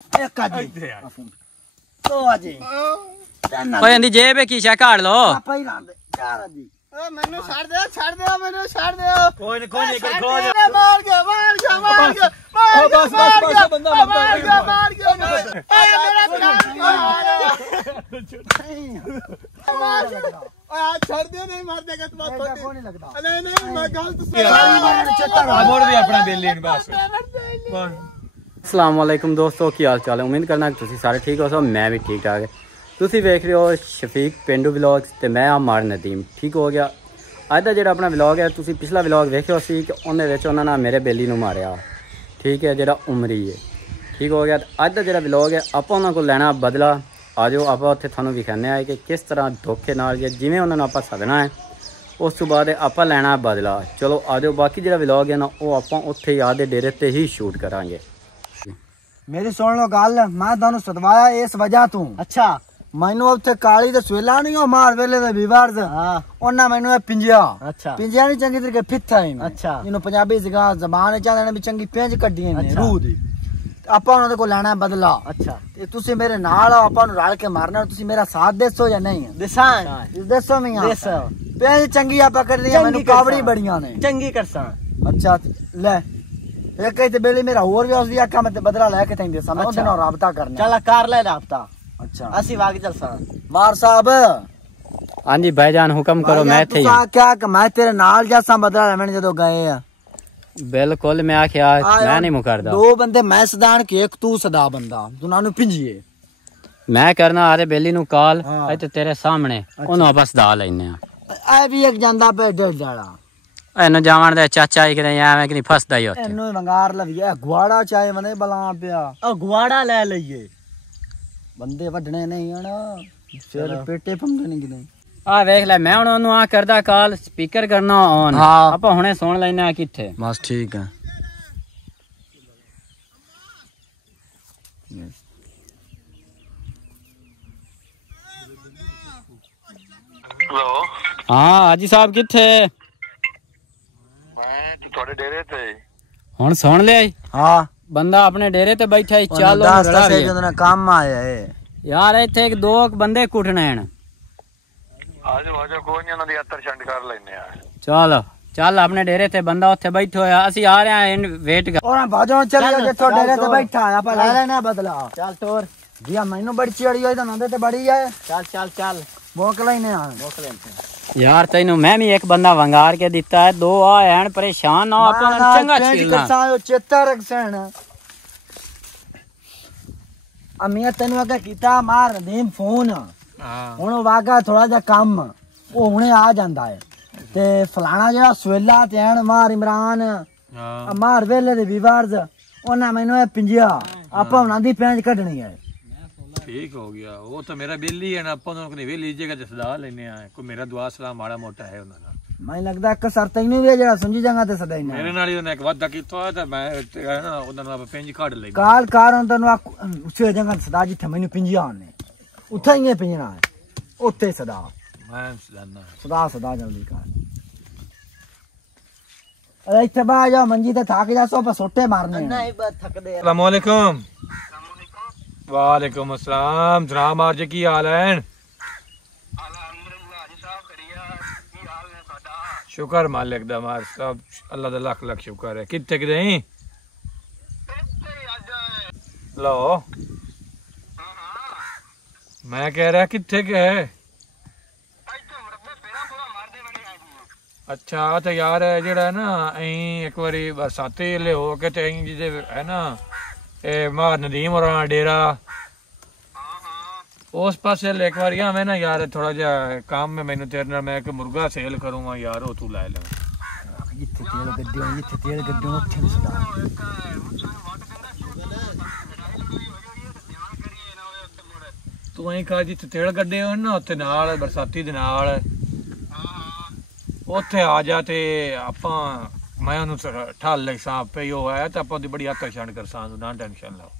एक आजी तो आजी ओए इंदी जेब की शा काट लो पहिला दे चार आजी मैंने छाड़ दे मैंने छाड़ दे कोई नहीं मार गया बंदा मार गया छोड़ दे नहीं मार देगा तुम्हारा नहीं लगता नहीं मैं गलत मोड़ दिया अपना बेली बस अस्सलाम वालेकुम दोस्तों की हाल चाल है। उम्मीद करना कि तुसी सारे ठीक हो। सब मैं भी ठीक ठाक है। तुसी देख रहे हो शफीक पेंडू व्लॉग्स ते मैं मार नदीम। ठीक हो गया। अज का जो अपना व्लॉग है तुसी पिछला व्लॉग देखियो सी कि उन्होंने मेरे बेली नूं मारिया। ठीक है जेड़ा उमरी है। ठीक हो गया। अज का जो व्लॉग है आप उन्होंने को लेना बदला। आ जाओ आप उत्थे थानू विखाने आए कि किस तरह धोखे नाल या जिवें उन्होंने आप सदना है उस तो बाद आप लेना बदला। चलो आ जाओ बाकी जो व्लॉग है ना वो आप उत्थे याद दे डेरे ते ही शूट करांगे। मेरी सुन लो गल मैं तुहानू सदवाया इस वजह तू। अच्छा मैनू उत्थे काली ते सवेला नहीं मार वेले दे बीवार उन्हें मैनू पिंजिया। अच्छा पिंजिया नहीं चंगी तरीके फिथा ही। अच्छा इन्हू पंजाबी जबान चाहते भी चंगी पेंज कड्डी रूह दी आप उन्होंने को लेना बदला। अच्छा तुसी मेरे नाल आप रल के मारना तुसी मेरा साथ देसो या नहीं दसो मियां पेंज चंगी आप करनी है मैनू कावड़ी बड़ियां ने चंगी करसा। अच्छा ले एक कहीं बेली मेरा और भी उसदी आका मैं बदला लेके तैं देसा मैं उनसे राबता करना। चल कर ले राबता। अच्छा असी वाग चलसा मार साहब। हां जी भाईजान हुक्म करो। मैं थे क्या कि मैं तेरे नाल जैसा बदला लेने जदों गए आ। बिल्कुल मैं आखिया मैं नहीं मुकरदा। दो बंदे मैं सदान के एक तू सदा बंदा दोनों पिंजिए मैं करना आरे बेली नु कॉल ते तेरे सामने ओनु आपस दा लेने आ भी एक जांदा पे डेढ़ जाड़ा एनो जावण दे चाचा ही करे एवें कि नहीं फसदा ही होते एनो वंगार लविया गुआड़ा चाहे मने बला पिया ओ गुआड़ा ले लइए बंदे वडने नहीं हन फिर पेटे पंगे नहीं कि नहीं। आ देख ले मैं हुण ओनु आ करदा कॉल स्पीकर करना ऑन आपा हुणे सुन लेना किथे बस ठीक है। हेलो हां हाजी साहब किथे मैं थोड़े डेरे थे हुण सुन ले। हां बंदा अपने डेरे ते बैठा ही चलो काम आया है यार इथे एक दो बंदे कुटने हैं। आजो कोई नहीं उन्हां दी अत्तर छंड कर लेने आ। चल चल अपने डेरे ते बंदा उत्थे बैठो है असि आ रहे हैं वेट कर और भाजो चल जिथो डेरे ते बैठा है आप ले लेना बदला। चल तोर जिया मैनू बड़ी चिड़ी होई तो नंदे ते बड़ी है। चल चल चल मोकला ही नहीं मोकले यार तैनू मैं भी एक बंदा वंगार के दिता है दो आए हैं परेशान ना अपन चंगा छीलना चेता रख सण अमिया तेन अगर कीता मार नदीम फोन हुण वागा थोड़ा जा काम वो हुणे आ जांदा है ते फलाना जेड़ा सवेला ते हन मार इमरान मार वेले दे विवार्स ओना मैनू पिंजिया आपा उना दी पेंज कढनी है। ठीक हो गया वो तो मेरा बेली है ना अपन उन्होंने वेली जगह जसदा लेने आए कोई मेरा दुआ सलाम माड़ा मोटा है उन्होंने मैं लगदा एक सर तैनू भी जेड़ा समझी जांगा ते सदा ही ना मेरे नाल उन्होंने एक वादा कीता है ते मैं ना उन्होंने आप पेंज काट ले काल कार तनु उसे जगह सदा जिथे मैनू पिंजिया ने उथे ही पिंजना है उथे सदा मैं सदाना सदा सदा जल्दी कर अरे इथे बा जा मंजी ते थक जा सो पर सोटे मारने नहीं बस थक दे। अस्सलाम वालेकुम। वालेकुम अस्सलाम जनाब मार जी की हाल है। शुक्र मालिक दा मार सब अल्लाह दा लाख लाख शुक्र है। किथे कि नहीं लो मैं कह रहा किथे के है। अच्छा तो यार जेड़ा है ना एक बारी बरसाती ले हो के ते जिदे है ना ए मार नदीम और डेरा उस पास एक बार मैं ना यार थोड़ा जा काम में मैंने तेरे नाल मैं एक मुर्गा सेल करूंगा यार वो तू ला ले जिथे तेल गड्डियों उठे सदा तू वहीं कहा जिथे तेल गड्डे हो ना उत्थे नाल बरसाती दे नाल उत्थे आ जा ते आपां मैं उन्होंने ठल ले सांप पे यो है तो आप बड़ी आकर्षण कर सा ना टेंशन लो।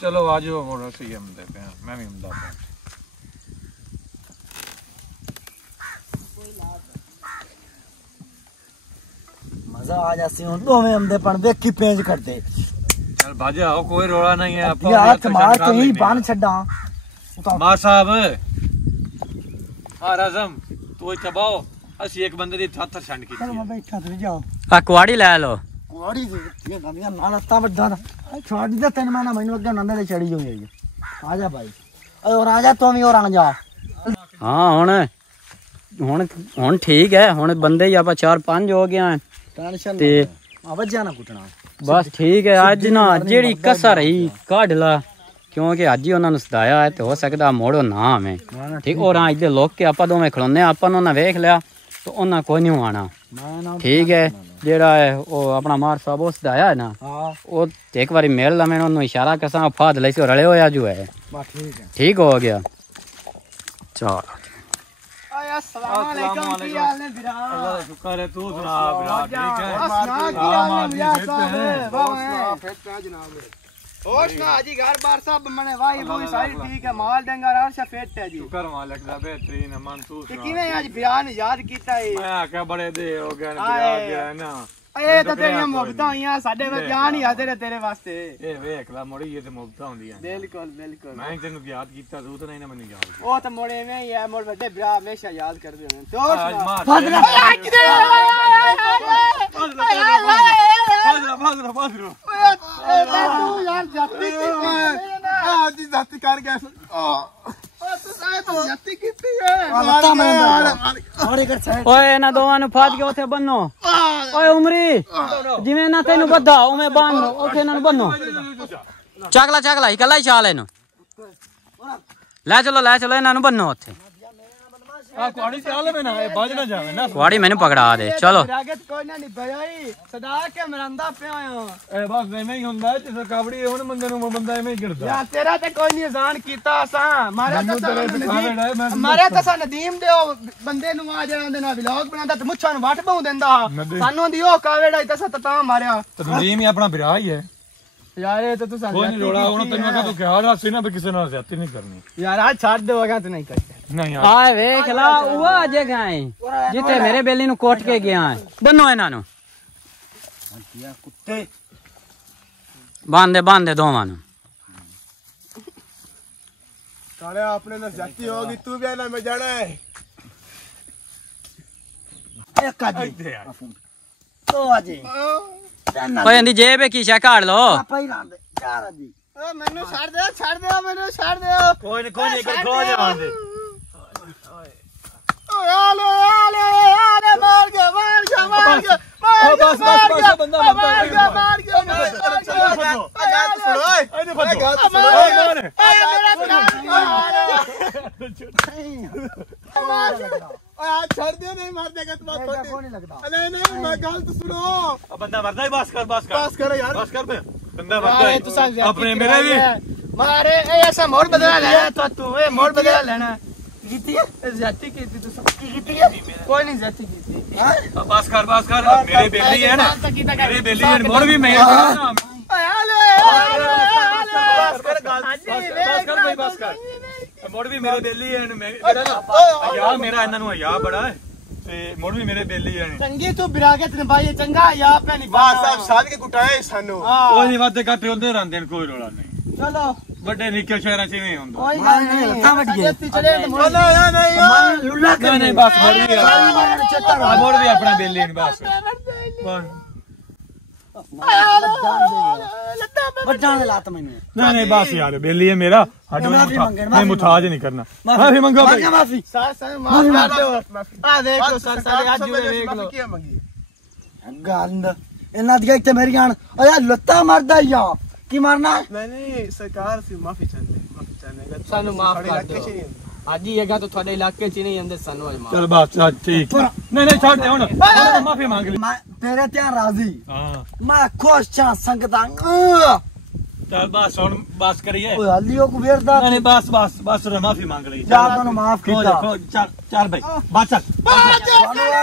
चलो आज मोड़ सही हमदे पे मैं भी हमदा पे मजा आ जासी हुन दोवें हमदे पण देखी पेंज करते चल भाजा आओ कोई रोड़ा नहीं है ये हाथ मार के ही बांध छड्डा मार साहब हां राजम तू इत्थे बाओ असि एक बंदे दी छातर छंड की चलो मैं बैठा तो जाओ आ कुआड़ी ले लो कुआड़ी ये गमिया नाल अत्ता बड्डा छोड़ी दे 3 महीना मैनू अगे नंदे ते चढ़ी होई है आजा भाई और आजा तू भी और आ जा हाँ हुन ठीक है हुन बंदे ही आप 4-5 हो गया है टेंशन ते आवाज जाना कुटना बस ठीक है अज ना जेड़ी कसर रही काढ़ ला क्योंकि अज ही उन्होंने सदाया है तो हो सकता मोड़ो ना हमें ठीक और हाँ इधर लोग के आप दोवें खड़ोने आपा उन्होंने वेख लिया तो उन्हें कोई नहीं आना ठीक है जेड़ा है वो अपना मार साहब वो सदाया है ना वो एक बार मेल ला मैंने उन्होंने इशारा कसा फाद ली रले होया जो है ठीक हो गया चल अस्सलाम वालेकुम की हाल है बिरा अल्लाह का शुक्र है तू सुना बिरा ठीक है अस्सलाम की हाल है बिरा साहब वाह फिट पे जनाब और ना जी घर बार सब मने वाही वो सारी ठीक है माल डंगर और सब फिट है जी शुक्र मालिक दा बेहतरीन मन तू ते किवें आज बयान याद कीता है मैं आके बड़े दे हो गए बिरा गया ना ए तो तेरियां मुफ्तां होइयां साडे वे बयान ही आते रे तेरे वास्ते ए वेख ला मोड़ी ये ते मुफ्तां होंदियां बिल्कुल बिल्कुल मैं तेनू याद कीता तू तो नहीं ना मैनू याद ओ तो मोड़े में ही है मोड़ बड़े बिरा हमेशा याद कर दे तो फादरा यार जाती की जाती कर गया ओए ना दोवां नु फाद के ओथे बन्नो ओए उमरी जिवें ना तेनु बद्धा उमे बांध ओथे ना बन्नो चगला इकला ही चाल एनु ले चलो इना नु बन्नो ओथे आ कुआड़ी चाल में ना ए बाज ना जावे ना कुआड़ी मैंने पकड़ा दे चलो रागत कोई ना नहीं भई सदा के मरंदा पे आयो ए बस एवें ही हुंदा जिस काबड़ी हुन बंदे नु बंदा एवें ही गिरदा यार तेरा ते कोई नहीं जान कीता असा मारे तसा नदीम दे बंदे नु आ जेड़ा उंदे नाल व्लॉग बनांदा ते मुछां नु वट बहु देंदा सानू दी ओ कावेड़ा तसा ता मारया तो नदीम ही अपना बिरा ही है यार ये तो तू कोई नहीं रोड़ा हुन तन्नू का तू कहा रहा सी ना भी किसी नाल ज्यादती नहीं करनी यार आज छाड़ देगा तो नहीं करते नहीं यार आ वेख ला उवा जगह है जिथे मेरे बेली नु कोट के गया है बन्नो इना नु कुत्ते बांध दे दोवां नु साले अपने ना जाती होगी तू भी ना मैं जाना है एक काजी तो आजी ओए इंदी जेब की शा काट लो पापा ही रांदे चार आजी मैंने छाड़ दे मैंने छाड़ दे कोई नहीं एक खो जान दे आले मार गया बस बंदा मार गया छड़ दे नहीं मार देगा तो नहीं लगता नहीं मैं गलत सुनो बंदा मरदा ही बस कर यार बस कर बंदा मरदा है अपने मेरे भी मारे ऐसा मोड़ बदला लेना तो तू मोड़ बदला लेना कीती है जाती कीती तू कीती है कोई नहीं जाती कीती बस कर मेरे बेली है ना मेरे बेली है मोड़ भी मैं बस कर मोड़ भी मेरे बेली है यार मेरा इन्हां नु या बड़ा है ते मोड़ भी मेरे बेली है चंगी तू बिरागत ने भाई चंगा या पे नहीं बात साहब साल के कुटाए सानू कोई नहीं वादे काटे होंदे रहंदे कोई रोड़ा नहीं चलो बड़े निक्के शहरां च नहीं होंदा कोई नहीं चले लुल्ला नहीं बस मोड़ भी अपना बेली है बस बटाने लात मैंने नहीं बस यार बेली है मेरा मैं मुताज नहीं करना माफी मंगो भाई माफी माफ कर दो आ देखो सर आज देख लो क्या मंगी गंद इन्ना दिया इत्थे मेरी जान ओ यार लत्ता मरदा या की मारना नहीं सरकार से माफी चाहते सानू माफ कर दो आज ही हैगा तो थोड़े इलाके च नहीं अंदर सानू आज माफ चल बस ठीक नहीं छोड़ दे हुन माफी मांग ली मैं तेरे त्या राजी हां मैं खुश छा संगता चल बस हुन बस करिए ओ हलियो को वेरदा नहीं बस माफी मांग ली जा तनु माफ कीता चल भाई बस चल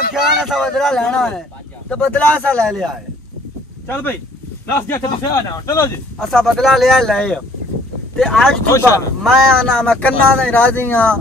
क्या ना सा बदला लेना है तो बदला सा ले लिया है चल भाई लास्ट जा तुझे आ जाओ चलो जी असा बदला ले ते आज तू मैं आना मैं कन्ना नहीं राजी हां